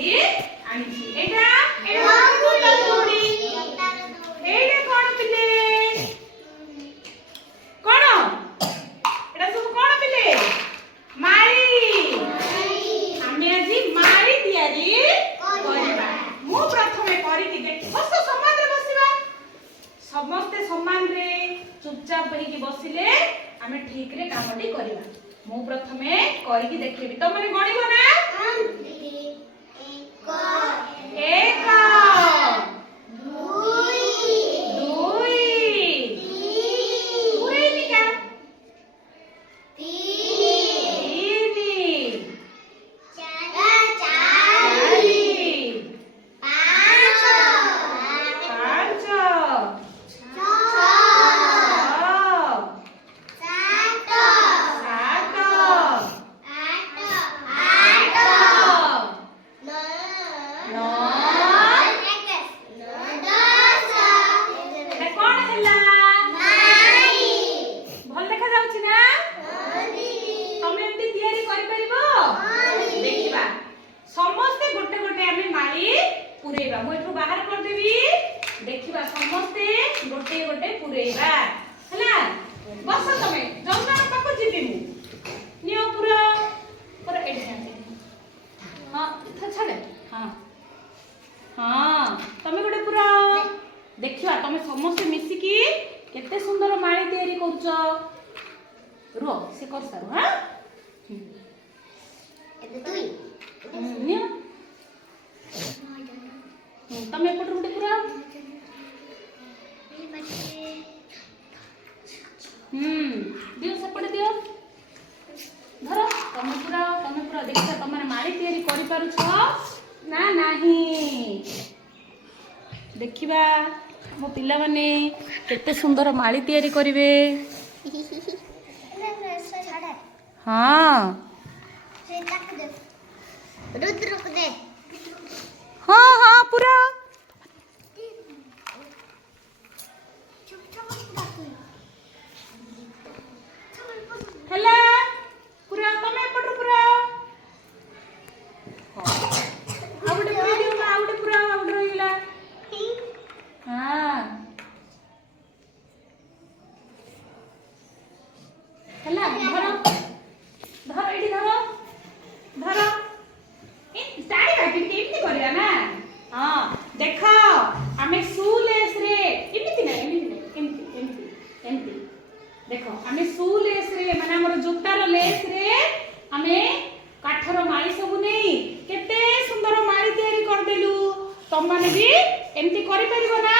ତିଆରି ଆଣିଛି। ଏଇଟା ଚୁଡ଼ି। ଏଇଟା କଣ ପିଲେ? କଣ ଏଟା ସବୁ କଣ ପିଲେ? ମାଳି। ଆମେ ଆଜି ମାଳି ତିଆରି କରିବା। ମୁଁ ପ୍ରଥମେ କରିକି ଦେଖି ବସ ସମାନରେ ବସିବା। ସମସ୍ତେ ସମାନରେ ଚୁପଚାପ ହେଇକି ବସିଲେ ଆମେ ଠିକ ରେ କାମଟି କରିବା। ମୁଁ ପ୍ରଥମେ କରିକି ଦେଖେଇବି। ତମେ ଗଣିବ ନା? ଏକ, ଦୁଇ, ପୁରେଇନିକା, ତିନି, ଚାରି, ପାଞ୍ଚ, ସମସ୍ତେ ଗୋଟେ ଗୋଟେ ଆମେ ମାଳି ପୁରେଇବା। ମୁଁ ଏଠୁ ବାହାର କରିଦେବି। ଦେଖିବା ସମସ୍ତେ ଗୋଟେ ଗୋଟେ ପୁରେଇବା ହେଲା। ବସ ତମେ ଜନ୍ମର ପାଖକୁ ଯିବି ମୁଁ। ନିଅ ପୁରା ପୁରା ଏଠି ହଁ ଛାଡେ। ହଁ ହଁ ତମେ ଗୋଟେ ପୁରା ଦେଖିବା। ତମେ ସମସ୍ତେ ମିଶିକି କେତେ ସୁନ୍ଦର ମାଳି ତିଆରି କରୁଛ। ରୁହ ସେ କରିସାରୁ। ହଁ ନିଅ ତମେ ଏପଟରୁ ଗୋଟେ ପୁରା ଦିଅ ସେପଟେ ଦିଅ। ଧର ତମେ ପୁରା ଦେଖିବା ତମେ ମାଳି ତିଆରି କରିପାରୁଛ ନା ନାହିଁ। ଦେଖିବା ମୋ ପିଲାମାନେ କେତେ ସୁନ୍ଦର ମାଳି ତିଆରି କରିବେ। ହଁ ହଁ ହଁ ପୁରା ହେଲା ପୁରା। ତମେ ଏପଟରୁ ପୁରା ଆଉ ଗୋଟେ ପୁରା ଦିଅ। ଆଉ ଗୋଟେ ପୁରା ଆଉ ଗୋଟେ ରହିଗଲା। ହଁ ହେଲା। ଧର ଧର ଏଇଠି ଧର ଧର ଏମିତି କରିବା ନା। ହଁ ଦେଖ ଆମେ ସୁଲେସ୍ ରେ ଏମିତି ନା ଏମିତି ଏମିତି ଏମିତି ଏମିତି ଦେଖ ଆମେ ସୁଲେସ୍ ରେ ମାନେ ଆମର ଜୋତାର ଲେସ୍ ରେ ଆମେ କାଠର ମାଳି ସବୁ ନେଇ କେତେ ସୁନ୍ଦର ମାଳି ତିଆରି କରିଦେଲୁ। ତମମାନେ ବି ଏମିତି କରିପାରିବ ନା?